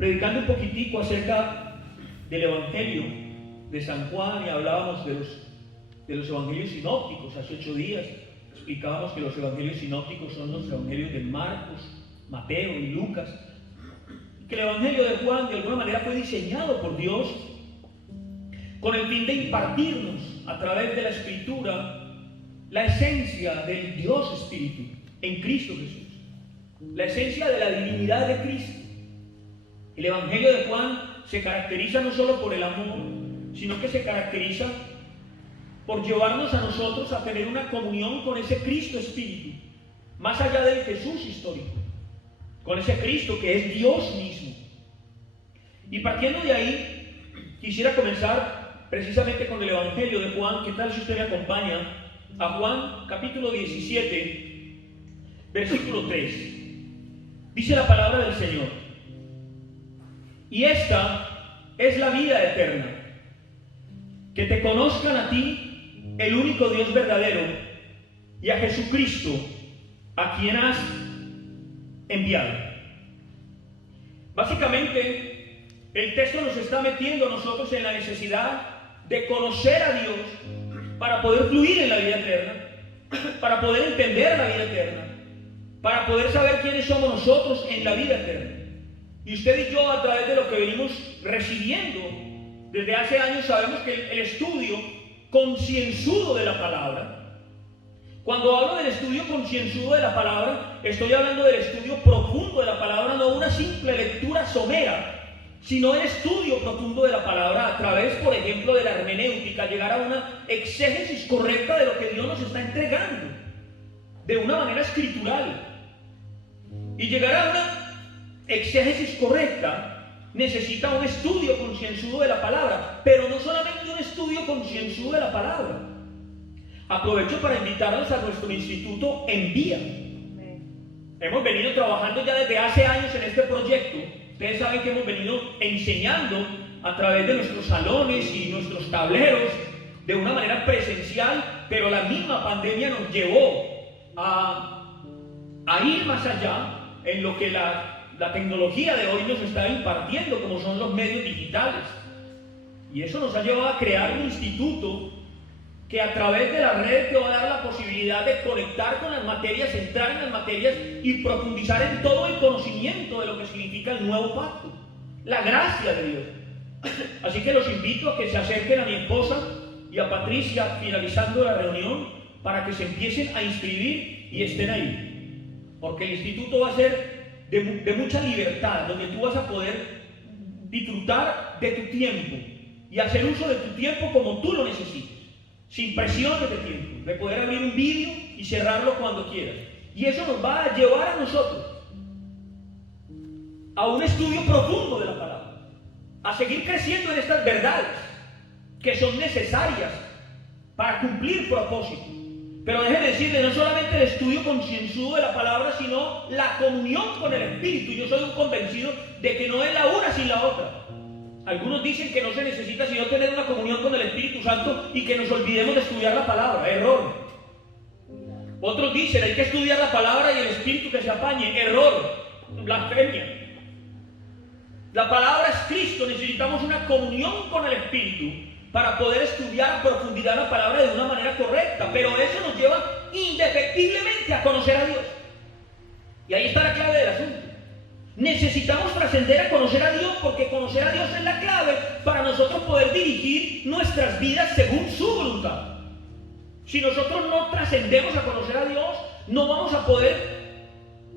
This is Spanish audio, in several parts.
predicando un poquitico acerca del Evangelio de San Juan, y hablábamos de los Evangelios sinópticos. Hace 8 días explicábamos que los Evangelios sinópticos son los Evangelios de Marcos, Mateo y Lucas, que el Evangelio de Juan de alguna manera fue diseñado por Dios con el fin de impartirnos a través de la Escritura la esencia del Dios Espíritu en Cristo Jesús, la esencia de la divinidad de Cristo. El Evangelio de Juan se caracteriza no solo por el amor, sino que se caracteriza por llevarnos a nosotros a tener una comunión con ese Cristo Espíritu, más allá del Jesús histórico, con ese Cristo que es Dios mismo. Y partiendo de ahí, quisiera comenzar precisamente con el Evangelio de Juan. ¿Qué tal si usted me acompaña a Juan capítulo 17, versículo 3? Dice la palabra del Señor: y esta es la vida eterna, que te conozcan a ti, el único Dios verdadero, y a Jesucristo, a quien has enviado. Básicamente, el texto nos está metiendo a nosotros en la necesidad de conocer a Dios para poder fluir en la vida eterna, para poder entender la vida eterna, para poder saber quiénes somos nosotros en la vida eterna. Y usted y yo, a través de lo que venimos recibiendo desde hace años, sabemos que el estudio concienzudo de la palabra, cuando hablo del estudio concienzudo de la palabra, estoy hablando del estudio profundo de la palabra, no una simple lectura somera, sino el estudio profundo de la palabra a través, por ejemplo, de la hermenéutica, llegar a una exégesis correcta de lo que Dios nos está entregando, de una manera escritural. Y llegar a una exégesis correcta necesita un estudio concienzudo de la palabra, pero no solamente un estudio concienzudo de la palabra. Aprovecho para invitarlos a nuestro instituto Envía. Hemos venido trabajando ya desde hace años en este proyecto. Ustedes saben que hemos venido enseñando a través de nuestros salones y nuestros tableros de una manera presencial, pero la misma pandemia nos llevó a ir más allá en lo que la tecnología de hoy nos está impartiendo, como son los medios digitales. Y eso nos ha llevado a crear un instituto que a través de la red te va a dar la posibilidad de conectar con las materias, entrar en las materias y profundizar en todo el conocimiento de lo que significa el nuevo pacto, la gracia de Dios. Así que los invito a que se acerquen a mi esposa y a Patricia finalizando la reunión para que se empiecen a inscribir y estén ahí, porque el instituto va a ser de mucha libertad, donde tú vas a poder disfrutar de tu tiempo y hacer uso de tu tiempo como tú lo necesites, sin presiones de tiempo, de poder abrir un vídeo y cerrarlo cuando quieras. Y eso nos va a llevar a nosotros a un estudio profundo de la palabra, a seguir creciendo en estas verdades que son necesarias para cumplir propósitos. Pero déjenme decirle, no solamente el estudio concienzudo de la palabra, sino la comunión con el Espíritu. Yo soy un convencido de que no es la una sin la otra. Algunos dicen que no se necesita sino tener una comunión con el Espíritu Santo y que nos olvidemos de estudiar la palabra. Error. Otros dicen, hay que estudiar la palabra y el Espíritu que se apañe. Error. Blasfemia. La palabra es Cristo. Necesitamos una comunión con el Espíritu para poder estudiar a profundidad la palabra de una manera correcta. Pero eso nos lleva indefectiblemente a conocer a Dios. Y ahí está la clave del asunto. Necesitamos trascender a conocer a Dios, porque conocer a Dios es la clave para nosotros poder dirigir nuestras vidas según su voluntad. Si nosotros no trascendemos a conocer a Dios, no vamos a poder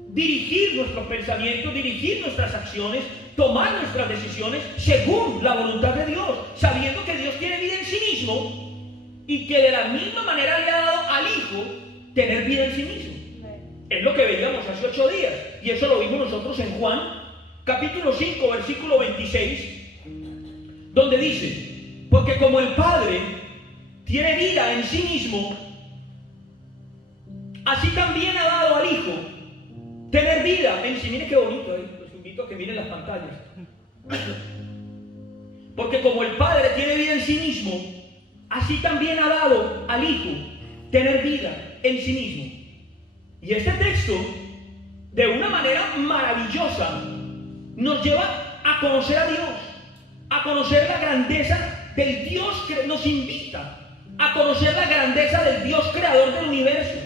dirigir nuestros pensamientos, dirigir nuestras acciones, tomar nuestras decisiones según la voluntad de Dios, sabiendo que Dios tiene vida en sí mismo y que de la misma manera le ha dado al Hijo tener vida en sí mismo. Es lo que veíamos hace 8 días, y eso lo vimos nosotros en Juan, capítulo 5, versículo 26, donde dice: porque como el Padre tiene vida en sí mismo, así también ha dado al Hijo tener vida en sí. Mire qué bonito, los invito a que miren las pantallas. Porque como el Padre tiene vida en sí mismo, así también ha dado al Hijo tener vida en sí mismo. Y este texto, de una manera maravillosa, nos lleva a conocer a Dios, a conocer la grandeza del Dios que nos invita, a conocer la grandeza del Dios creador del universo,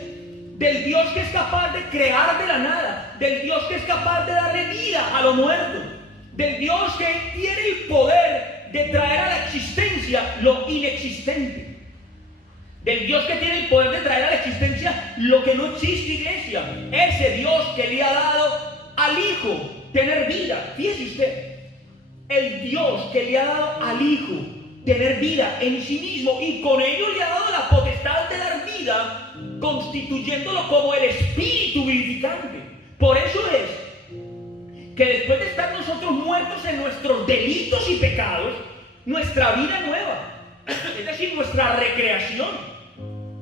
del Dios que es capaz de crear de la nada, del Dios que es capaz de darle vida a lo muerto, del Dios que tiene el poder de traer a la existencia lo inexistente, del Dios que tiene el poder de traer a la existencia lo que no existe, iglesia. Ese Dios que le ha dado al Hijo tener vida. Fíjese usted, el Dios que le ha dado al Hijo tener vida en sí mismo y con ello le ha dado la potestad de dar vida, constituyéndolo como el Espíritu vivificante. Por eso es que después de estar nosotros muertos en nuestros delitos y pecados, nuestra vida nueva, es decir, nuestra recreación,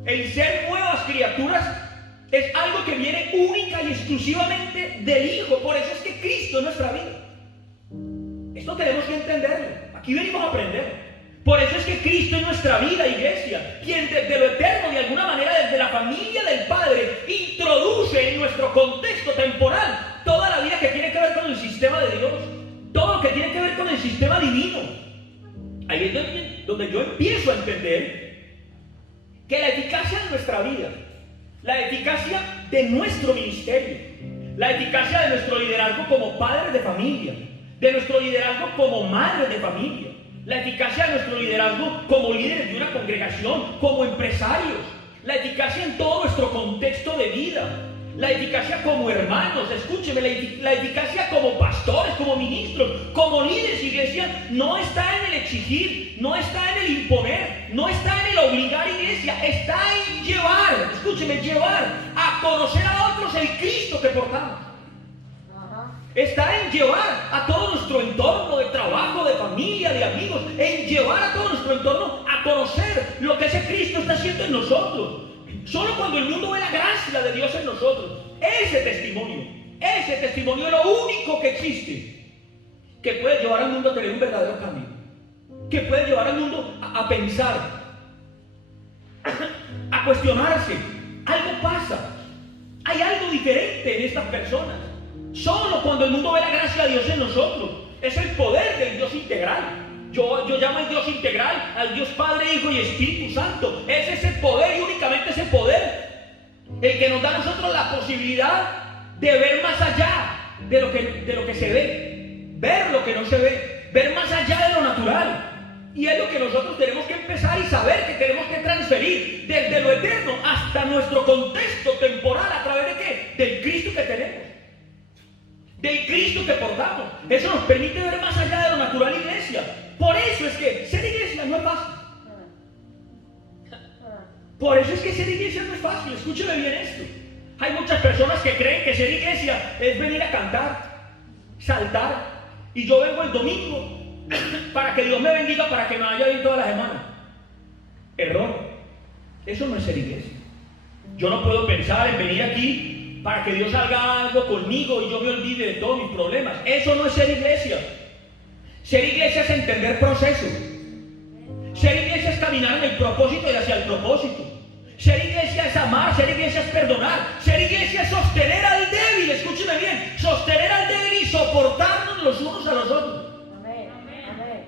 el ser nuevas criaturas, es algo que viene única y exclusivamente del Hijo. Por eso es que Cristo es nuestra vida. Esto tenemos que entenderlo. Aquí venimos a aprender. Por eso es que Cristo es nuestra vida, iglesia, quien desde lo eterno, de alguna manera, desde la familia del Padre, introduce en nuestro contexto temporal toda la vida que tiene que ver con el sistema de Dios, todo lo que tiene que ver con el sistema divino. Ahí es donde yo empiezo a entender que la eficacia de nuestra vida, la eficacia de nuestro ministerio, la eficacia de nuestro liderazgo como padres de familia, de nuestro liderazgo como madres de familia, la eficacia de nuestro liderazgo como líderes de una congregación, como empresarios, la eficacia en todo nuestro contexto de vida, la eficacia como hermanos, escúcheme, la eficacia como pastores, como ministros, como líderes, iglesia, no está en el exigir, no está en el imponer, no está en el obligar, iglesia, está en llevar, escúcheme, llevar a conocer a otros el Cristo que portamos. Está en llevar a todo nuestro entorno de trabajo, de familia, de amigos, en llevar a todo nuestro entorno a conocer lo que ese Cristo está haciendo en nosotros. Solo cuando el mundo ve la gracia de Dios en nosotros, ese testimonio es lo único que existe, que puede llevar al mundo a tener un verdadero cambio, que puede llevar al mundo a pensar, a cuestionarse. Algo pasa, hay algo diferente en estas personas. Solo cuando el mundo ve la gracia de Dios en nosotros, es el poder del Dios integral. Yo llamo al Dios integral, al Dios Padre, Hijo y Espíritu Santo. Es ese poder y únicamente ese poder el que nos da a nosotros la posibilidad de ver más allá de lo que se ve, ver lo que no se ve, ver más allá de lo natural. Y es lo que nosotros tenemos que empezar y saber que tenemos que transferir desde lo eterno hasta nuestro contexto temporal. ¿A través de qué? Del Cristo que tenemos, del Cristo que portamos. Eso nos permite ver más allá de lo natural, iglesia. Por eso es que ser iglesia no es fácil. Por eso es que ser iglesia no es fácil. Escúcheme bien esto. Hay muchas personas que creen que ser iglesia es venir a cantar, saltar, y yo vengo el domingo para que Dios me bendiga, para que me vaya bien toda la semana. Error. Eso no es ser iglesia. Yo no puedo pensar en venir aquí para que Dios haga algo conmigo y yo me olvide de todos mis problemas. Eso no es ser iglesia. Ser iglesia es entender procesos. Ser iglesia es caminar en el propósito y hacia el propósito. Ser iglesia es amar, ser iglesia es perdonar. Ser iglesia es sostener al débil, escúcheme bien, sostener al débil y soportarnos los unos a los otros. Amén. Amén.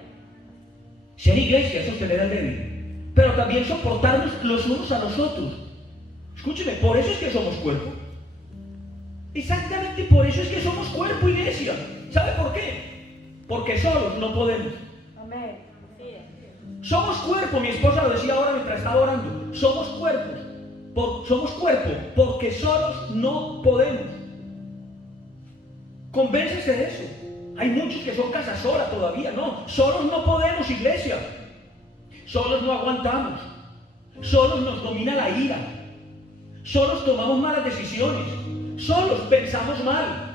Ser iglesia es sostener al débil, pero también soportarnos los unos a los otros. Escúcheme, por eso es que somos cuerpo. Exactamente por eso es que somos cuerpo, iglesia. ¿Sabe por qué? Porque solos no podemos. Amén. Somos cuerpo, mi esposa lo decía ahora mientras estaba orando. Somos cuerpos. Somos cuerpo porque solos no podemos. Convéncese de eso. Hay muchos que son casa sola todavía. No, solos no podemos, iglesia. Solos no aguantamos. Solos nos domina la ira. Solos tomamos malas decisiones. Solos pensamos mal.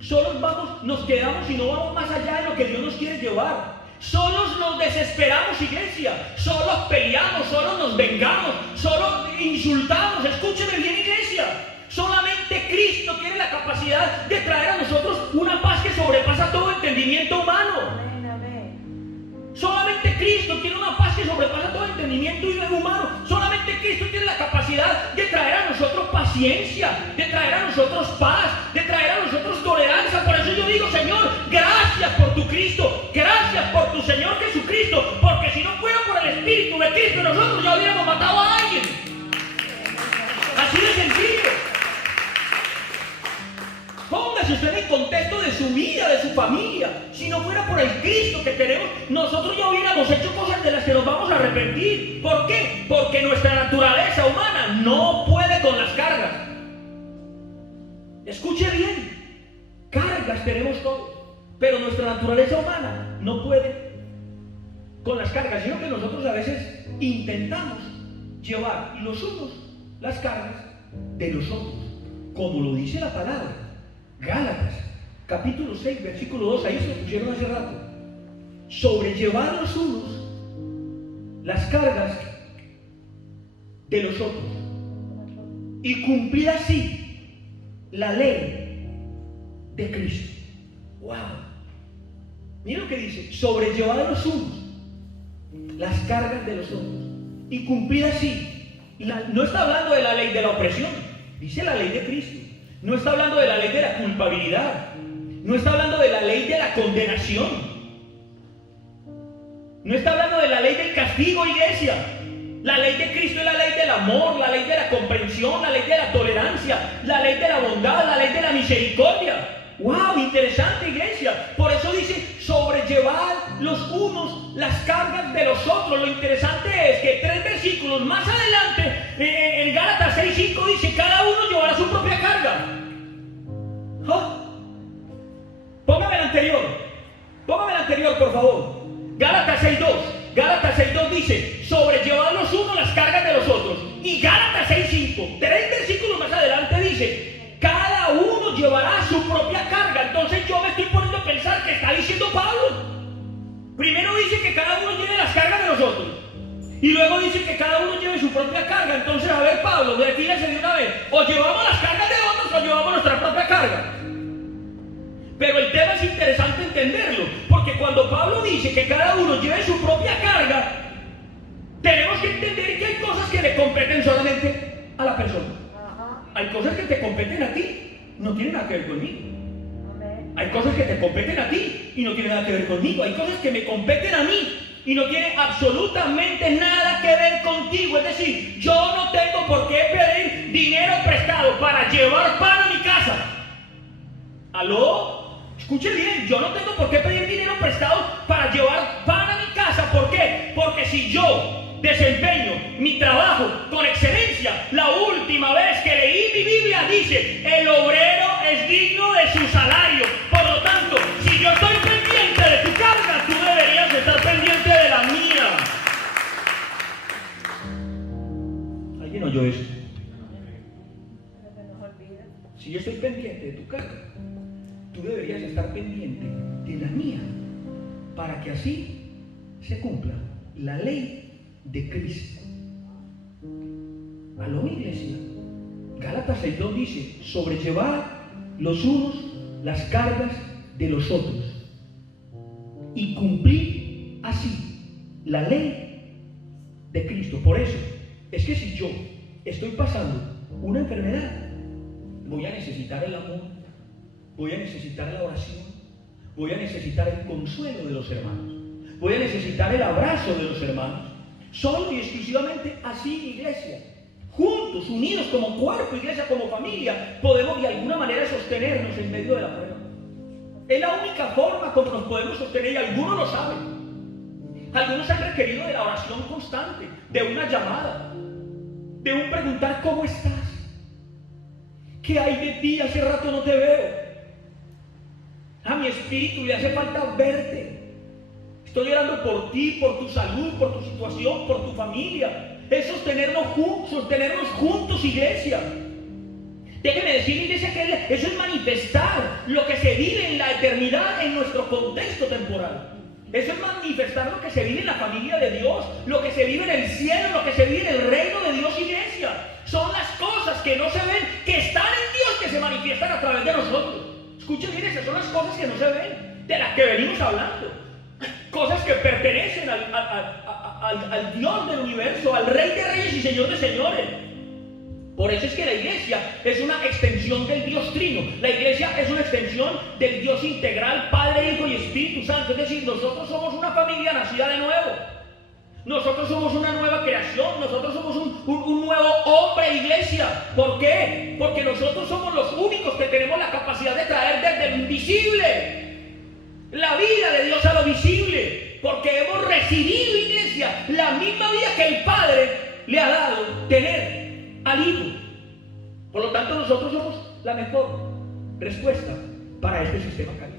Solos nos quedamos y no vamos más allá de lo que Dios nos quiere llevar. Solos nos desesperamos, iglesia. Solos peleamos, solos nos vengamos, solos insultamos. Escúcheme bien, iglesia. Solamente Cristo tiene la capacidad de traer a nosotros una paz que sobrepasa todo entendimiento humano. Amén, amén. Solamente Cristo tiene una paz que sobrepasa todo entendimiento humano. Solamente Cristo tiene la capacidad de traer a nosotros paciencia, de traer a nosotros paz, de traer a nosotros tolerancia. Por eso yo digo, Señor, gracias por tu Cristo. Gracias por tu Señor Jesucristo, porque si no fuera por el Espíritu de Cristo, nosotros ya hubiéramos matado a alguien. Así de sencillo. Póngase usted en el contexto de su vida, de su familia. Si no fuera por el Cristo que tenemos, nosotros ya hubiéramos hecho cosas de las que nos vamos a arrepentir. ¿Por qué? Porque nuestra naturaleza humana no puede con las cargas. Escuche bien, cargas tenemos todos, pero nuestra naturaleza humana no puede con las cargas. Sino que nosotros a veces intentamos llevar los unos las cargas de los otros, como lo dice la palabra. Gálatas, capítulo 6, versículo 2, ahí se lo pusieron hace rato. Sobrellevar los unos las cargas de los otros y cumplir así la ley de Cristo. ¡Wow! Mira lo que dice: sobrellevar los unos las cargas de los otros y cumplir así. No está hablando de la ley de la opresión, dice la ley de Cristo. No está hablando de la ley de la culpabilidad. No está hablando de la ley de la condenación. No está hablando de la ley del castigo, iglesia. La ley de Cristo es la ley del amor, la ley de la comprensión, la ley de la tolerancia, la ley de la bondad, la ley de la misericordia. ¡Wow! Interesante, iglesia. Por eso dice sobrellevar los unos las cargas de los otros. Lo interesante es que 3 versículos más adelante, en Gálatas 6:5 dice: cada uno llevará su propia carga. ¿Oh? Póngame el anterior, por favor. Gálatas 6:2. Gálatas 6:2 dice: sobrellevar los unos las cargas de los otros. Y Gálatas 6:5, 3 versículos más adelante dice: cada uno llevará su propia carga. Entonces yo me estoy poniendo a pensar que está diciendo Pablo. Primero dice que cada uno lleve las cargas de los otros, y luego dice que cada uno lleve su propia carga. Entonces, a ver, Pablo, defínese de una vez: o llevamos las cargas de otros o llevamos nuestra propia carga. Pero el tema es interesante entenderlo, porque cuando Pablo dice que cada uno lleve su propia carga, tenemos que entender que hay cosas que le competen solamente a la persona. Hay cosas que te competen a ti, no tienen nada que ver conmigo. Hay cosas que te competen a ti y no tienen nada que ver conmigo. Hay cosas que me competen a mí y no tienen absolutamente nada que ver contigo. Es decir, yo no tengo por qué pedir dinero prestado para llevar pan a mi casa. ¿Aló? Escuche bien, yo no tengo por qué pedir dinero prestado para llevar pan a mi casa. ¿Por qué? Porque si yo desempeño mi trabajo con excelencia, la última vez que leí mi Biblia dice: el obrero es digno de su salario. Por lo tanto, si yo estoy pendiente de tu carga, tú deberías estar pendiente de la mía. ¿Alguien oyó eso? Si yo estoy pendiente de tu carga, tú deberías estar pendiente de la mía, para que así se cumpla la ley de Cristo. ¿Aló, iglesia? Gálatas 6:2 dice: sobrellevar los unos las cargas de los otros y cumplir así la ley de Cristo. Por eso es que si yo estoy pasando una enfermedad, voy a necesitar el amor, voy a necesitar la oración, voy a necesitar el consuelo de los hermanos, voy a necesitar el abrazo de los hermanos. Solo y exclusivamente así, iglesia, juntos, unidos como cuerpo, iglesia, como familia, podemos de alguna manera sostenernos en medio de la prueba. Es la única forma como nos podemos sostener, y algunos lo saben. Algunos han requerido de la oración constante, de una llamada, de un preguntar: ¿cómo estás? ¿Qué hay de ti? Hace rato no te veo. A mi espíritu le hace falta verte. Estoy orando por ti, por tu salud, por tu situación, por tu familia. Es sostenernos juntos, iglesia. Déjeme decirle, iglesia, que eso es manifestar lo que se vive en la eternidad en nuestro contexto temporal. Eso es manifestar lo que se vive en la familia de Dios, lo que se vive en el cielo, lo que se vive en el reino de Dios, iglesia. Son las cosas que no se ven, que están en Dios, que se manifiestan a través de nosotros. Escuchen, iglesia, son las cosas que no se ven, de las que venimos hablando. Cosas que pertenecen al Dios del universo, al Rey de Reyes y Señor de Señores. Por eso es que la iglesia es una extensión del Dios Trino. La iglesia es una extensión del Dios integral, Padre, Hijo y Espíritu Santo. decir, nosotros somos una familia nacida de nuevo. Nosotros somos una nueva creación, nosotros somos un nuevo hombre, iglesia. ¿Por qué? Porque nosotros somos los únicos que tenemos la capacidad de traer desde lo invisible la vida de Dios a lo visible. Porque hemos recibido, iglesia, la misma vida que el Padre le ha dado tener al Hijo. Por lo tanto, nosotros somos la mejor respuesta para este sistema caído.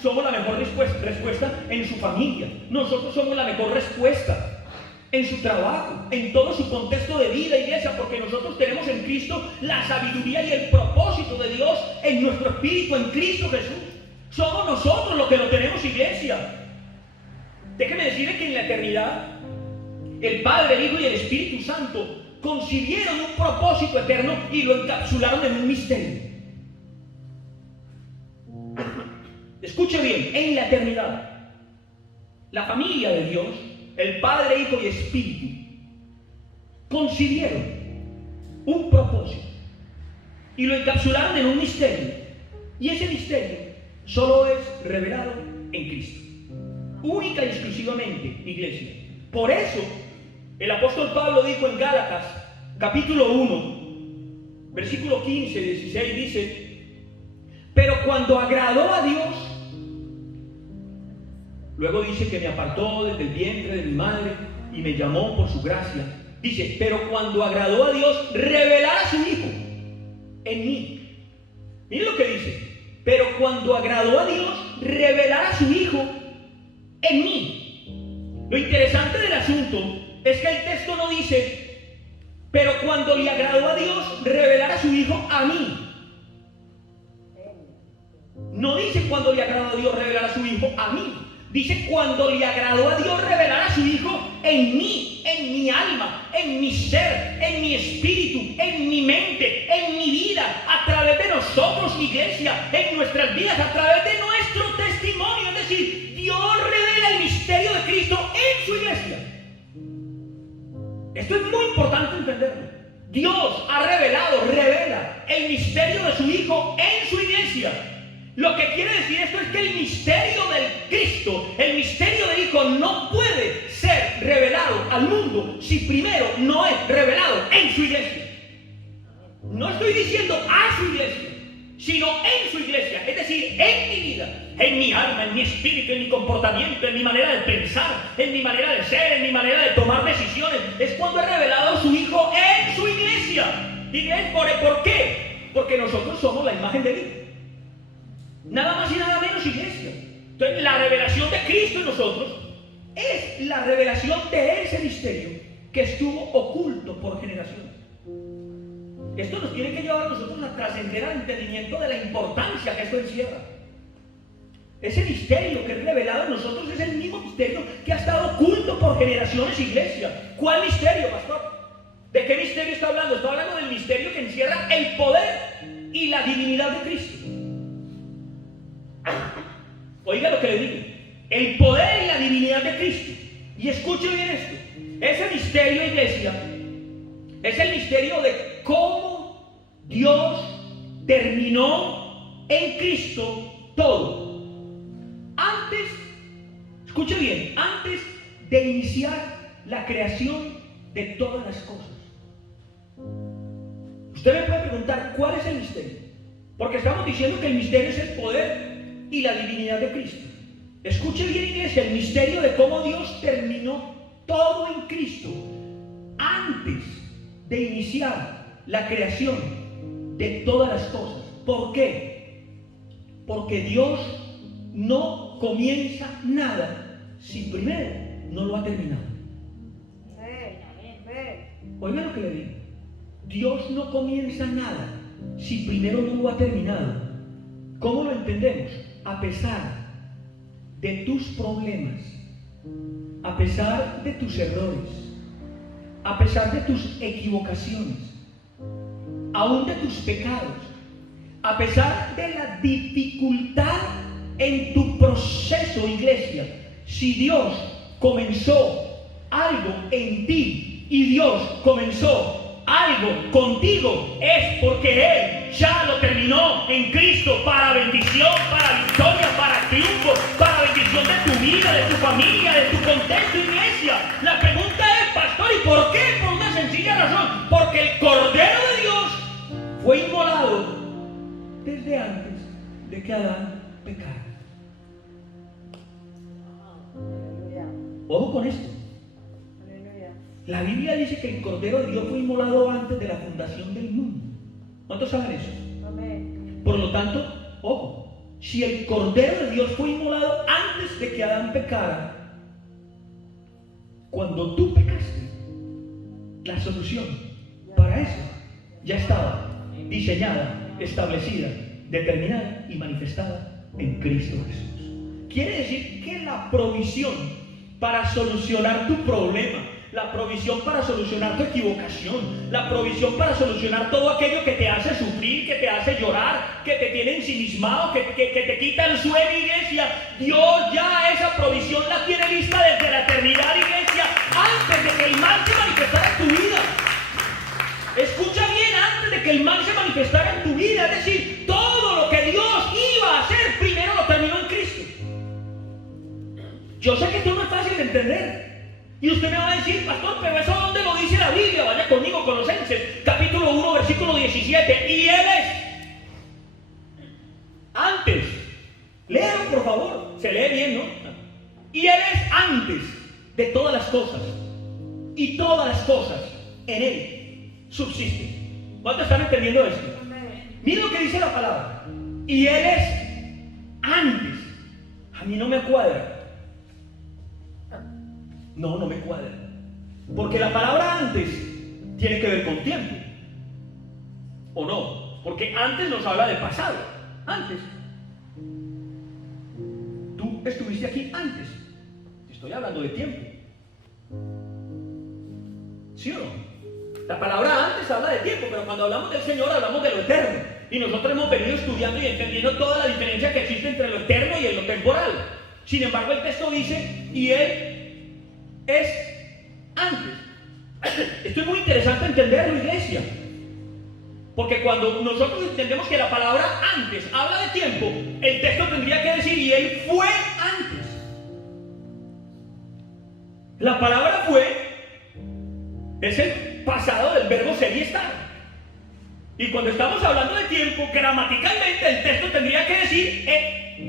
Somos la mejor respuesta en su familia. Nosotros somos la mejor respuesta en su trabajo, en todo su contexto de vida, iglesia, porque nosotros tenemos en Cristo la sabiduría y el propósito de Dios en nuestro espíritu, en Cristo Jesús. Somos nosotros los que lo tenemos, iglesia. Déjeme decirle que en la eternidad el Padre, el Hijo y el Espíritu Santo concibieron un propósito eterno y lo encapsularon en un misterio. Escuche bien, en la eternidad, la familia de Dios, el Padre, Hijo y Espíritu, concibieron un propósito y lo encapsularon en un misterio. Y ese misterio solo es revelado en Cristo. Única y exclusivamente, iglesia. Por eso, el apóstol Pablo dijo en Gálatas, capítulo 1, versículo 15, 16, dice: pero cuando agradó a Dios, luego dice que me apartó desde el vientre de mi madre y me llamó por su gracia. Dice, pero cuando agradó a Dios revelar a su Hijo en mí. Miren lo que dice. Pero cuando agradó a Dios revelar a su Hijo en mí. Lo interesante del asunto es que el texto no dice, pero cuando le agradó a Dios revelar a su Hijo a mí. No dice cuando le agradó a Dios revelar a su Hijo a mí. Dice cuando le agradó a Dios revelar a su Hijo en mí, en mi alma, en mi ser, en mi espíritu, en mi mente, en mi vida, a través de nosotros, iglesia, en nuestras vidas, a través de nuestro testimonio. Es decir, Dios revela el misterio de Cristo en su iglesia. Esto es muy importante entenderlo. Dios ha revela el misterio de su Hijo en su iglesia. Lo que quiere decir esto es que el misterio del Cristo, el misterio del Hijo, no puede ser revelado al mundo si primero no es revelado en su iglesia. No estoy diciendo a su iglesia, sino en su iglesia, es decir, en mi vida, en mi alma, en mi espíritu, en mi comportamiento, en mi manera de pensar, en mi manera de ser, en mi manera de tomar decisiones. Es cuando es revelado su Hijo en su iglesia. Iglesia, ¿por qué? Porque nosotros somos la imagen de Dios. Nada más y nada menos, iglesia. Entonces, la revelación de Cristo en nosotros es la revelación de ese misterio que estuvo oculto por generaciones. Esto nos tiene que llevar a nosotros a trascender al entendimiento de la importancia que esto encierra. Ese misterio que es revelado en nosotros es el mismo misterio que ha estado oculto por generaciones, iglesia. ¿Cuál misterio, pastor? ¿De qué misterio está hablando? Está hablando del misterio que encierra el poder y la divinidad de Cristo. Oiga lo que le digo. El poder y la divinidad de Cristo. Y escuche bien esto. Ese misterio, iglesia, es el misterio de cómo Dios terminó en Cristo todo. Antes, escuche bien, antes de iniciar la creación de todas las cosas. Usted me puede preguntar, ¿cuál es el misterio? Porque estamos diciendo que el misterio es el poder y la divinidad de Cristo. Escuche bien, iglesia, el misterio de cómo Dios terminó todo en Cristo antes de iniciar la creación de todas las cosas. ¿Por qué? Porque Dios no comienza nada si primero no lo ha terminado. Oiga lo que le digo. Dios no comienza nada si primero no lo ha terminado. ¿Cómo lo entendemos? A pesar de tus problemas, a pesar de tus errores, a pesar de tus equivocaciones, aún de tus pecados, a pesar de la dificultad en tu proceso, iglesia, si Dios comenzó algo en ti y Dios comenzó algo contigo, es porque Él ya lo terminó en Cristo para bendición, para victoria, para triunfo, para bendición. bendición de tu vida, de tu familia, de tu contexto, iglesia. La pregunta es, pastor, ¿y por qué? Por una sencilla razón. Porque el Cordero de Dios fue inmolado desde antes de que Adán pecara. Ojo con esto. La Biblia dice que el Cordero de Dios fue inmolado antes de la fundación del mundo. ¿Cuántos saben eso? Amén. Por lo tanto, ojo, si el Cordero de Dios fue inmolado antes de que Adán pecara, cuando tú pecaste, la solución para eso ya estaba diseñada, establecida, determinada y manifestada en Cristo Jesús. Quiere decir que la provisión para solucionar tu problema, la provisión para solucionar tu equivocación, la provisión para solucionar todo aquello que te hace sufrir, que te hace llorar, que te tiene ensimismado, que te quita el sueño, iglesia. Dios ya esa provisión la tiene lista desde la eternidad, iglesia, antes de que el mal se manifestara en tu vida. Escucha bien, antes de que el mal se manifestara en tu vida, es decir, todo lo que Dios iba a hacer, primero lo terminó en Cristo. Yo sé que esto no es fácil de entender. Y usted me va a decir, pastor, pero ¿eso dónde lo dice la Biblia? Vaya conmigo, Colosenses, capítulo 1, versículo 17. Y Él es antes. Léalo, por favor. Se lee bien, ¿no? Y Él es antes de todas las cosas. Y todas las cosas en Él subsisten. ¿Cuántos están entendiendo esto? Mira lo que dice la palabra. Y Él es antes. A mí no me cuadra. No me cuadra. Porque la palabra antes tiene que ver con tiempo. ¿O no? Porque antes nos habla de pasado. Antes. Tú estuviste aquí antes. Estoy hablando de tiempo. ¿Sí o no? La palabra antes habla de tiempo, pero cuando hablamos del Señor hablamos de lo eterno. Y nosotros hemos venido estudiando y entendiendo toda la diferencia que existe entre lo eterno y lo temporal. Sin embargo, el texto dice, y Él es antes. Esto es muy interesante entenderlo, iglesia. Porque cuando nosotros entendemos que la palabra antes habla de tiempo, el texto tendría que decir, y Él fue antes. La palabra fue es el pasado del verbo ser y estar. Y cuando estamos hablando de tiempo, gramaticalmente el texto tendría que decir,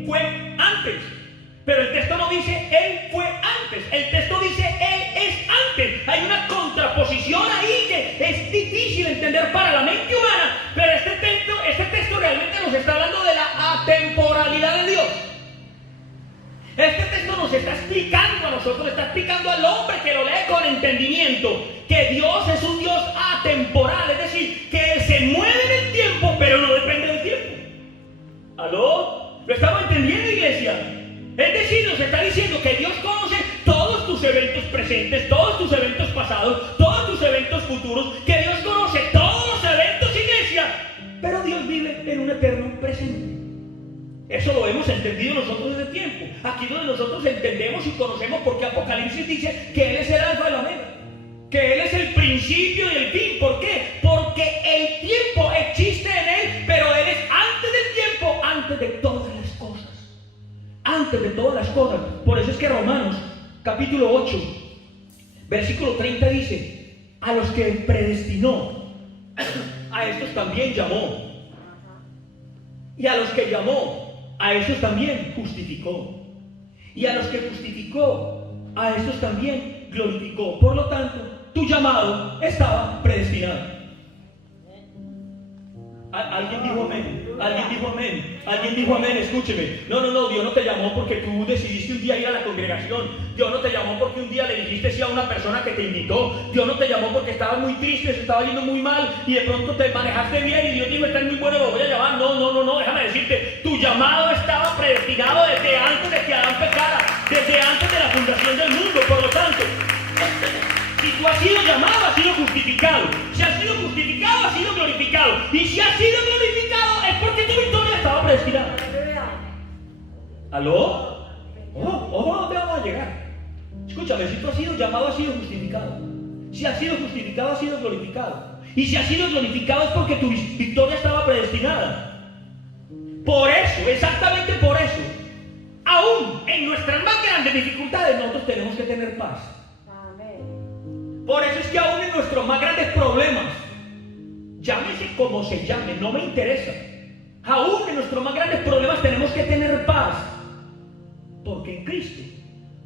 fue antes. Pero el texto no dice, Él fue antes. El texto dice, Él es antes. Hay una contraposición ahí que es difícil entender para la mente humana. Pero este texto realmente nos está hablando de la atemporalidad de Dios. Este texto nos está explicando a nosotros, está explicando al hombre que lo lee con entendimiento, que Dios es un Dios atemporal. Es decir, que Él se mueve en el tiempo, pero no depende del tiempo. ¿Aló? ¿Lo estamos entendiendo, iglesia? Es decir, nos está diciendo que Dios conoce todos tus eventos presentes, todos tus eventos pasados, todos tus eventos futuros, que Dios conoce todos los eventos, iglesia, pero Dios vive en un eterno presente. Eso lo hemos entendido nosotros desde tiempo. Aquí donde nosotros entendemos y conocemos por qué Apocalipsis dice que Él es el alfa y la omega, que Él es el principio y el fin. ¿Por qué? Porque el tiempo existe en Él, pero Él es antes del tiempo, antes de todas las cosas. Antes de todas las cosas. Por eso es que Romanos capítulo 8 versículo 30 dice, a los que predestinó, a estos también llamó, y a los que llamó, a estos también justificó, y a los que justificó, a estos también glorificó. Por lo tanto, tu llamado estaba predestinado. Alguien dijo amén, alguien dijo amén, alguien dijo amén. Escúcheme, no, Dios no te llamó porque tú decidiste un día ir a la congregación. Dios no te llamó porque un día le dijiste sí a una persona que te invitó. Dios no te llamó porque estabas muy triste, se estaba yendo muy mal y de pronto te manejaste bien y Dios dijo, estás muy bueno, lo voy a llamar. No, déjame decirte, tu llamado estaba predestinado desde antes de que Adán pecara, desde antes de la fundación del mundo. Por lo tanto, si tú has sido llamado, has sido justificado. Si has sido justificado, has sido glorificado. Y si has sido glorificado, es porque tu victoria estaba predestinada. ¿Aló? ¿Ojo, dónde vamos a llegar? Escúchame, si tú has sido llamado, has sido justificado. Si has sido justificado, has sido glorificado. Y si has sido glorificado es porque tu victoria estaba predestinada. Por eso, exactamente por eso, aún en nuestras más grandes dificultades, nosotros tenemos que tener paz. Amén. Por eso es que aún en nuestros más grandes problemas, llámese como se llame, no me interesa, aún en nuestros más grandes problemas tenemos que tener paz, porque en Cristo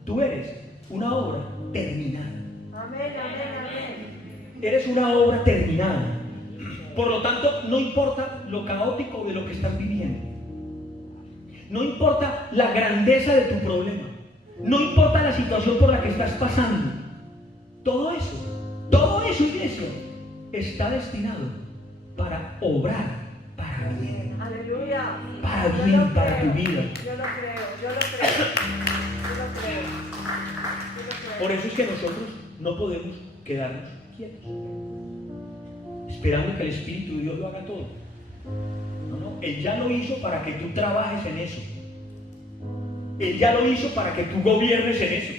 tú eres una obra terminada. Amén, amén, amén. Eres una obra terminada. Por lo tanto, no importa lo caótico de lo que estás viviendo, no importa la grandeza de tu problema, no importa la situación por la que estás pasando, todo eso, iglesia, está destinado para obrar para bien. Aleluya. Para bien, para tu vida. Yo lo creo. Por eso es que nosotros no podemos quedarnos quietos, esperando que el Espíritu de Dios lo haga todo. No, Él ya lo hizo para que tú trabajes en eso. Él ya lo hizo para que tú gobiernes en eso.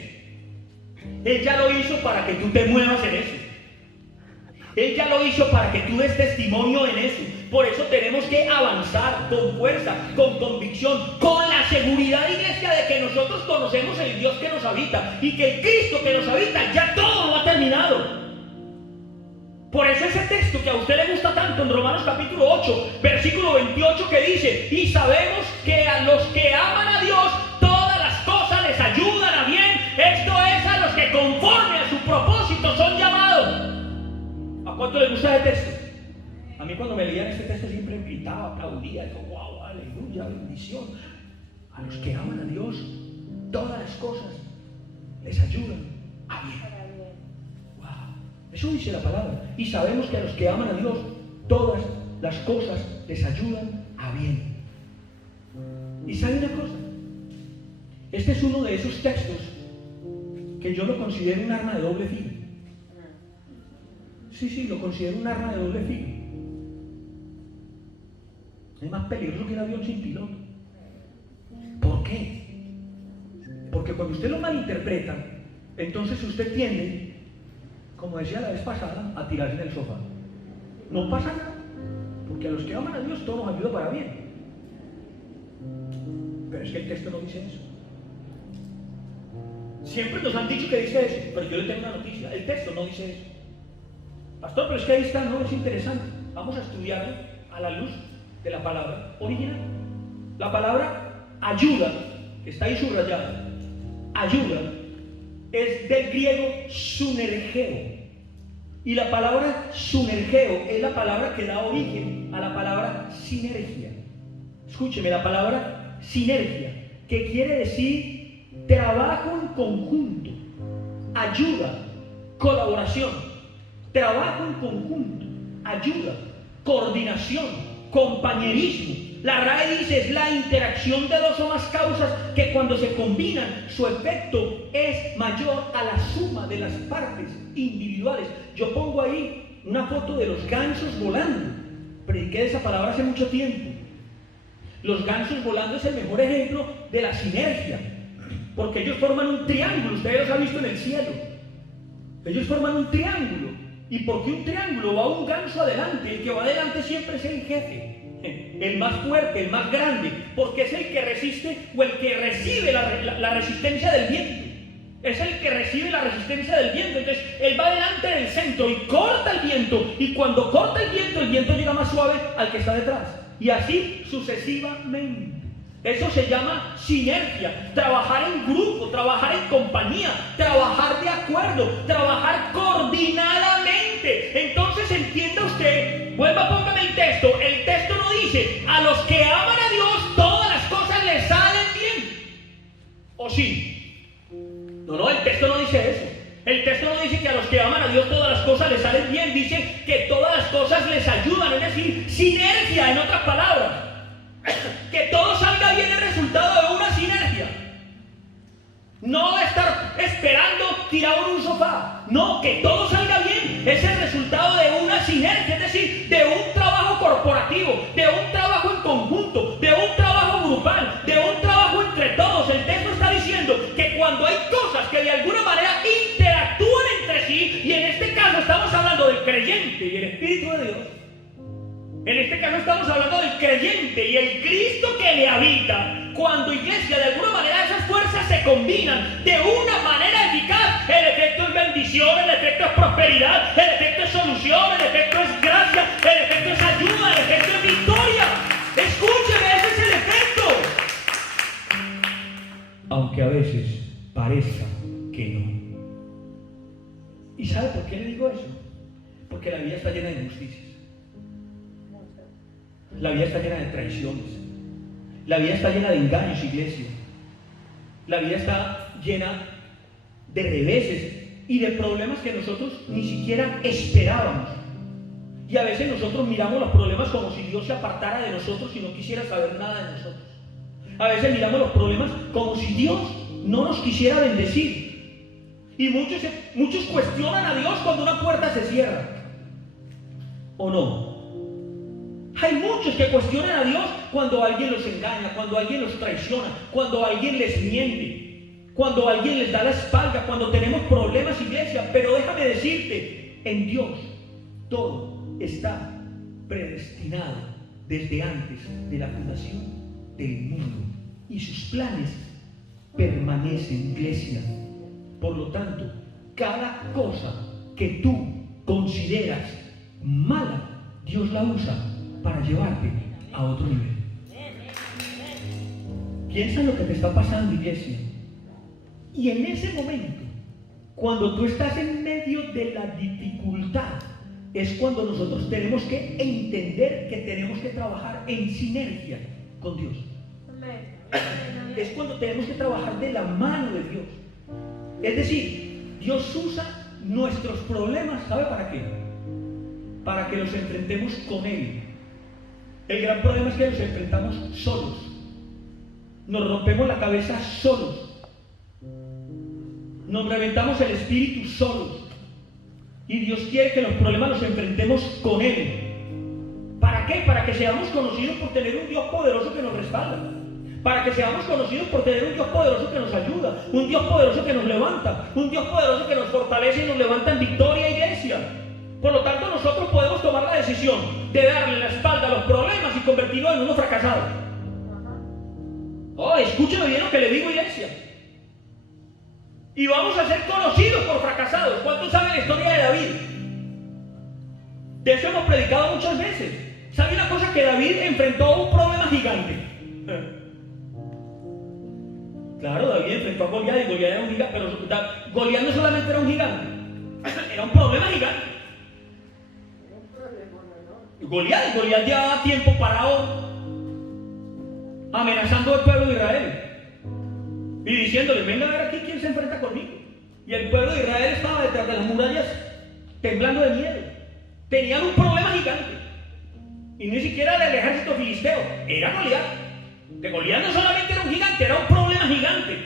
Él ya lo hizo para que tú te muevas en eso. Él ya lo hizo para que tú des testimonio en eso. Por eso tenemos que avanzar con fuerza, con convicción, con la seguridad, iglesia, de que nosotros conocemos el Dios que nos habita y que el Cristo que nos habita ya todo lo ha terminado. Por eso ese texto que a usted le gusta tanto en Romanos capítulo 8, versículo 28, que dice: y sabemos que a los que aman a Dios todas las cosas les ayudan a bien, esto es, a los que conforme a su propósito son llamados. ¿A cuánto les gusta ese texto? A mí cuando me leían este texto siempre gritaba, aplaudía, digo: wow, aleluya, bendición. A los que aman a Dios todas las cosas les ayudan a bien. Eso dice la palabra. Y sabemos que a los que aman a Dios todas las cosas les ayudan a bien. Y sabe una cosa, este es uno de esos textos que yo lo considero un arma de doble filo. Sí, lo considero un arma de doble filo. Es más peligroso que un avión sin piloto. ¿Por qué? Porque cuando usted lo malinterpreta, entonces usted tiende, como decía la vez pasada, a tirarse en el sofá. No pasa nada, porque a los que aman a Dios todo nos ayuda para bien. Pero es que el texto no dice eso. Siempre nos han dicho que dice eso, pero yo le tengo una noticia: el texto no dice eso. Pastor, pero es que ahí está, no es interesante. Vamos a estudiarlo a la luz de la palabra original. La palabra ayuda, que está ahí subrayada, ayuda, es del griego sunergeo. Y la palabra sunergeo es la palabra que da origen a la palabra sinergia. Escúcheme, la palabra sinergia, que quiere decir trabajo en conjunto, ayuda, colaboración. Trabajo en conjunto, ayuda, coordinación, compañerismo. La RAE dice: es la interacción de dos o más causas que cuando se combinan su efecto es mayor a la suma de las partes individuales. Yo pongo ahí una foto de los gansos volando. Prediqué de esa palabra hace mucho tiempo. Los gansos volando es el mejor ejemplo de la sinergia, porque ellos forman un triángulo. Ustedes los han visto en el cielo. Ellos forman un triángulo. ¿Y por qué un triángulo? Va un ganso adelante. El que va adelante siempre es el jefe, el más fuerte, el más grande, porque es el que resiste o el que recibe la resistencia del viento. Es el que recibe la resistencia del viento. Entonces él va adelante en el centro y corta el viento, y cuando corta el viento llega más suave al que está detrás, y así sucesivamente. Eso se llama sinergia, trabajar en grupo, trabajar en compañía, trabajar de acuerdo, trabajar coordinadamente. Entonces entienda usted, vuelva, póngame el texto no dice: a los que aman a Dios todas las cosas les salen bien. ¿O sí? No, el texto no dice eso. El texto no dice que a los que aman a Dios todas las cosas les salen bien, dice que todas las cosas les ayudan, es decir, sinergia, en otras palabras. Que todo salga bien el resultado de una sinergia. No estar esperando tirado en un sofá. No, que todo salga bien es el resultado de una sinergia, es decir, de un trabajo corporativo, de un trabajo en conjunto, de un trabajo grupal, de un trabajo entre todos. El texto está diciendo que cuando hay cosas que de alguna manera interactúan entre sí, y en este caso estamos hablando del creyente y el Espíritu de Dios. En este caso estamos hablando del creyente y el Cristo que le habita. cuando, iglesia, de alguna manera esas fuerzas se combinan de una manera eficaz, el efecto es bendición, el efecto es prosperidad, el efecto es solución, el efecto es gracia, el efecto es ayuda, el efecto es victoria. Escúcheme, ese es el efecto. Aunque a veces parezca que no. ¿Y sabe por qué le digo eso? Porque la vida está llena de injusticias. La vida está llena de traiciones. La vida está llena de engaños, iglesia. La vida está llena de reveses y de problemas que nosotros ni siquiera esperábamos. Y a veces nosotros miramos los problemas como si Dios se apartara de nosotros y no quisiera saber nada de nosotros. A veces miramos los problemas como si Dios no nos quisiera bendecir. Y muchos cuestionan a Dios cuando una puerta se cierra. ¿O no? Hay muchos que cuestionan a Dios cuando alguien los engaña, cuando alguien los traiciona, cuando alguien les miente, cuando alguien les da la espalda, cuando tenemos problemas, iglesia. Pero déjame decirte, en Dios todo está predestinado desde antes de la fundación del mundo. Y sus planes permanecen, iglesia. Por lo tanto, cada cosa que tú consideras mala, Dios la usa para llevarte a otro nivel. Piensa en lo que te está pasando, iglesia. Y en ese momento, cuando tú estás en medio de la dificultad, es cuando nosotros tenemos que entender que tenemos que trabajar en sinergia con Dios. Es cuando tenemos que trabajar de la mano de Dios. Es decir, Dios usa nuestros problemas, ¿sabe para qué? Para que los enfrentemos con Él. El gran problema es que los enfrentamos solos. Nos rompemos la cabeza solos. Nos reventamos el espíritu solos. Y Dios quiere que los problemas los enfrentemos con Él. ¿Para qué? Para que seamos conocidos por tener un Dios poderoso que nos respalda. Para que seamos conocidos por tener un Dios poderoso que nos ayuda, un Dios poderoso que nos levanta, un Dios poderoso que nos fortalece y nos levanta en victoria, iglesia. Por lo tanto, nosotros podemos tomar la decisión de darle la espalda a los problemas y convertirlos en unos fracasados. Oh, escúcheme bien lo que le digo, iglesia. Y vamos a ser conocidos por fracasados. ¿Cuántos saben la historia de David? De eso hemos predicado muchas veces. ¿Sabe una cosa? Que David enfrentó un problema gigante. Claro, David enfrentó a Goliat y Goliat era un gigante, pero Goliat no solamente era un gigante, era un problema gigante. Goliat llevaba tiempo parado amenazando al pueblo de Israel y diciéndole: venga a ver aquí quién se enfrenta conmigo. Y el pueblo de Israel estaba detrás de las murallas temblando de miedo. Tenían un problema gigante y ni siquiera era el ejército filisteo, era Goliat. Que Goliat no solamente era un gigante, era un problema gigante.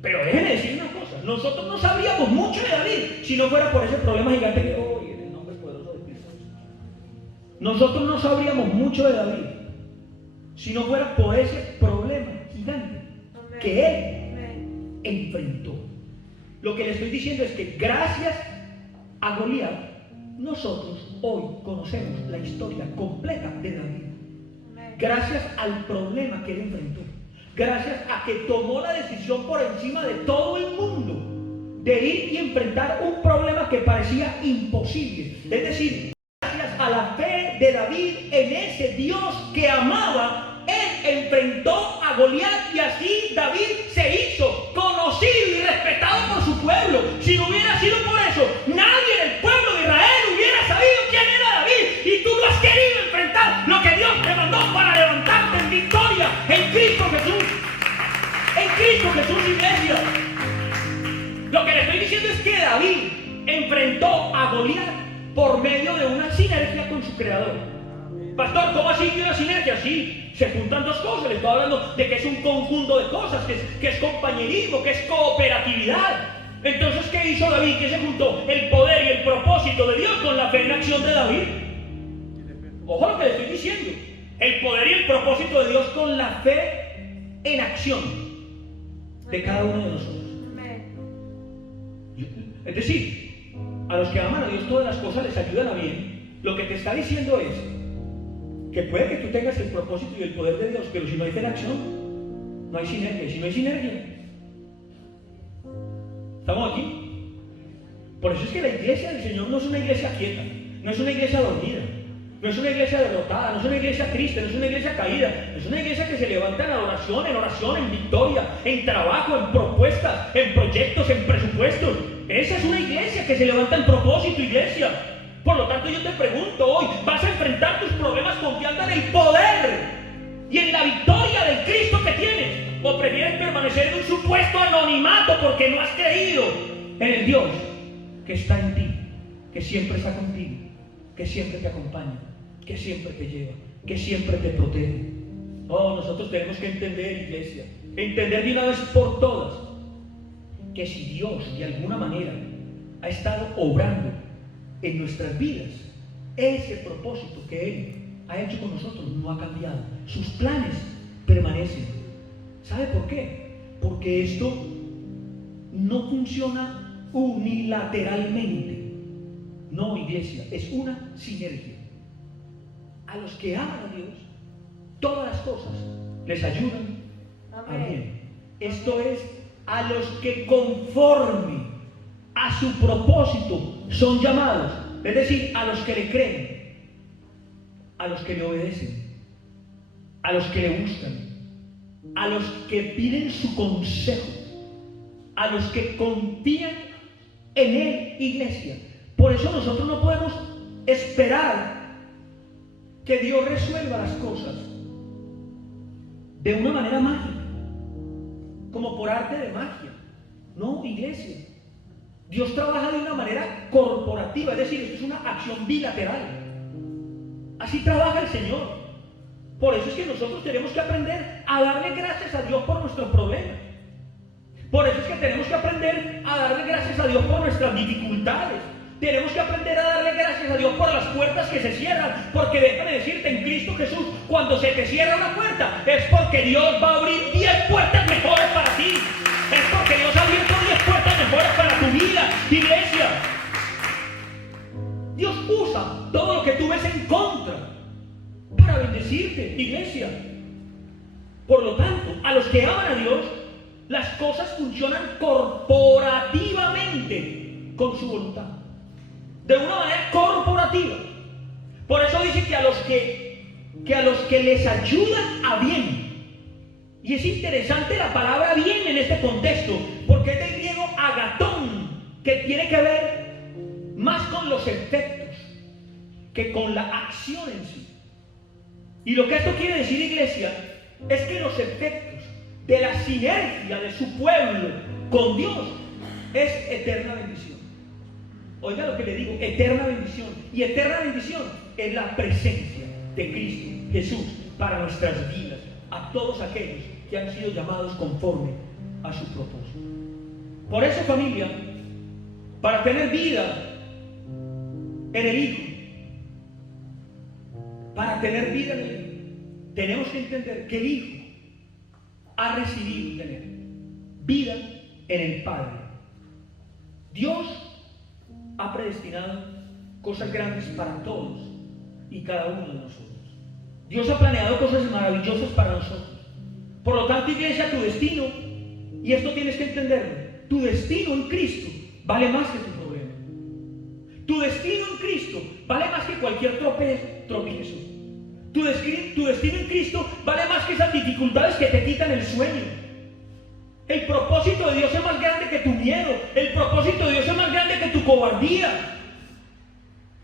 Pero déjenme decir una cosa: nosotros no sabríamos mucho de David si no fuera por ese problema gigante que hoy en el nombre poderoso de Cristo. Nosotros no sabríamos mucho de David si no fuera por ese problema gigante que él enfrentó. Lo que le estoy diciendo es que gracias a Goliat, nosotros hoy conocemos la historia completa de David. Gracias al problema que él enfrentó, gracias a que tomó la decisión por encima de todo el mundo de ir y enfrentar un problema que parecía imposible. Es decir, gracias a la fe de David en ese Dios que amaba, él enfrentó a Goliat y así David se hizo conocido y respetado por su pueblo. Si no hubiera sido por eso, nadie en el pueblo de Israel hubiera sabido quién era David. Y tú no has querido enfrentar lo que Dios te mandó para levantarte en victoria en Cristo Jesús. En Cristo Jesús, iglesia. Lo que le estoy diciendo es que David enfrentó a Goliat por medio de una sinergia con su creador. Pastor, ¿cómo así que una sinergia? Sí, se juntan dos cosas. Le estoy hablando de que es un conjunto de cosas, que es compañerismo, que es cooperatividad. Entonces, ¿qué hizo David? ¿Qué se juntó? El poder y el propósito de Dios con la fe en acción de David. Ojo lo que le estoy diciendo. El poder y el propósito de Dios con la fe en acción de cada uno de nosotros. Es decir, a los que aman a Dios todas las cosas les ayudan a bien. Lo que te está diciendo es que puede que tú tengas el propósito y el poder de Dios, pero si no hay fe en acción, no hay sinergia. Y si no hay sinergia, ¿estamos aquí? Por eso es que la iglesia del Señor no es una iglesia quieta, no es una iglesia dormida, no es una iglesia derrotada, no es una iglesia triste, no es una iglesia caída, es una iglesia que se levanta en adoración, en victoria, en trabajo, en propuestas, en proyectos, en presupuestos. Esa es una iglesia que se levanta en propósito, iglesia. Por lo tanto, yo te pregunto hoy, ¿vas a enfrentar tus problemas confiando en el poder y en la victoria del Cristo que tienes? ¿O prefieres permanecer en un supuesto anonimato porque no has creído en el Dios que está en ti, que siempre está contigo, que siempre te acompaña, que siempre te lleva, que siempre te protege? Oh, nosotros tenemos que entender, iglesia, entender de una vez por todas, que si Dios de alguna manera ha estado obrando en nuestras vidas, ese propósito que Él ha hecho con nosotros no ha cambiado. Sus planes permanecen. ¿Sabe por qué? Porque esto no funciona unilateralmente. No, iglesia, es una sinergia. A los que aman a Dios, todas las cosas les ayudan a bien. Esto es, a los que conforme a su propósito son llamados, es decir, a los que le creen, a los que le obedecen, a los que le buscan, a los que piden su consejo, a los que confían en Él, iglesia. Por eso nosotros no podemos esperar que Dios resuelva las cosas de una manera mágica, como por arte de magia. No, iglesia. Dios trabaja de una manera corporativa, es decir, esto es una acción bilateral. Así trabaja el Señor. Por eso es que nosotros tenemos que aprender a darle gracias a Dios por nuestros problemas. Por eso es que tenemos que aprender a darle gracias a Dios por nuestras dificultades. Tenemos que aprender a darle gracias a Dios por las puertas que se cierran. Porque déjame decirte, en Cristo Jesús, cuando se te cierra una puerta, es porque Dios va a abrir 10 puertas mejores para ti. Es porque Dios ha abierto 10 puertas mejores para tu vida, iglesia. Dios usa todo lo que tú ves en contra para bendecirte, iglesia. Por lo tanto, a los que aman a Dios, las cosas funcionan corporativamente con su voluntad. De una manera corporativa. Por eso dice que a los que les ayudan a bien. Y es interesante la palabra bien en este contexto, porque es del griego agatón, que tiene que ver más con los efectos que con la acción en sí. Y lo que esto quiere decir, iglesia, es que los efectos de la sinergia de su pueblo con Dios es eterna bendición. Oiga lo que le digo, eterna bendición. Y eterna bendición es la presencia de Cristo Jesús para nuestras vidas, a todos aquellos que han sido llamados conforme a su propósito. Por eso, familia, para tener vida en el Hijo, para tener vida en el Hijo, tenemos que entender que el Hijo ha recibido tener vida en el Padre. Dios ha predestinado cosas grandes para todos y cada uno de nosotros. Dios ha planeado cosas maravillosas para nosotros. Por lo tanto, iglesia, tu destino, y esto tienes que entenderlo, tu destino en Cristo vale más que tu problema. Tu destino en Cristo vale más que cualquier tropiezo. Tu destino en Cristo vale más que esas dificultades que te quitan el sueño. El propósito de Dios es más grande que tu miedo. El propósito de Dios es más grande que tu cobardía.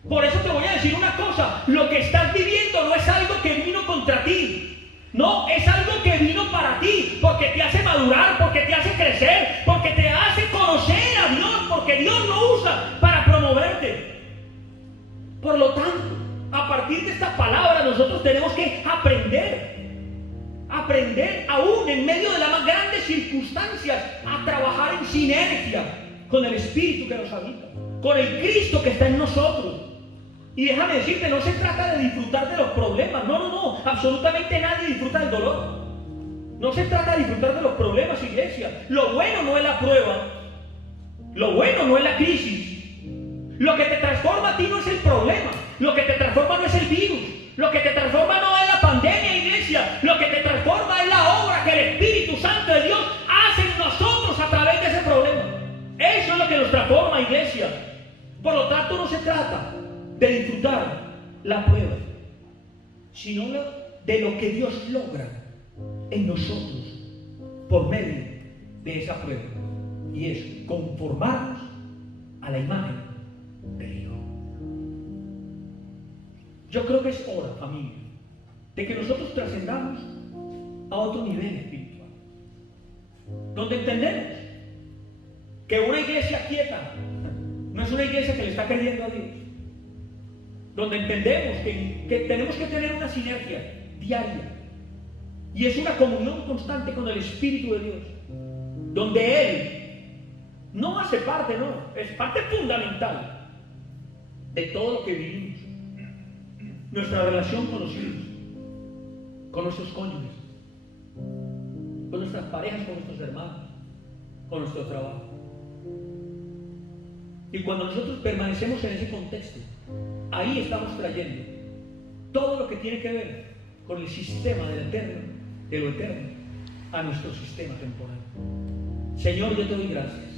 Por eso te voy a decir una cosa: lo que estás viviendo no es algo que vino contra ti. No, es algo que vino para ti, porque te hace madurar, porque te hace crecer, porque te hace conocer a Dios, porque Dios lo usa para promoverte. Por lo tanto, a partir de esta palabra nosotros tenemos que aprender aún en medio de las más grandes circunstancias a trabajar en sinergia con el Espíritu que nos habita, con el Cristo que está en nosotros. Y déjame decirte, no se trata de disfrutar de los problemas, no, absolutamente nadie disfruta del dolor. No se trata de disfrutar de los problemas, iglesia. Lo bueno no es la prueba, lo bueno no es la crisis. Lo que te transforma a ti no es el problema, lo que te transforma no es el virus, lo que te transforma no es la pandemia, iglesia. Lo que te transforma es la obra que el Espíritu Santo plataforma, iglesia. Por lo tanto, no se trata de disfrutar la prueba, sino de lo que Dios logra en nosotros por medio de esa prueba. Y es conformarnos a la imagen del Hijo. Yo creo que es hora, familia, de que nosotros trascendamos a otro nivel espiritual, donde entendemos que una iglesia quieta no es una iglesia que le está creyendo a Dios, donde entendemos que tenemos que tener una sinergia diaria, y es una comunión constante con el Espíritu de Dios, donde Él no hace parte, no, es parte fundamental de todo lo que vivimos. Nuestra relación con los hijos, con nuestros cónyuges, con nuestras parejas, con nuestros hermanos, con nuestro trabajo. Y cuando nosotros permanecemos en ese contexto, ahí estamos trayendo todo lo que tiene que ver con el sistema del eterno, de lo eterno, a nuestro sistema temporal. Señor, yo te doy gracias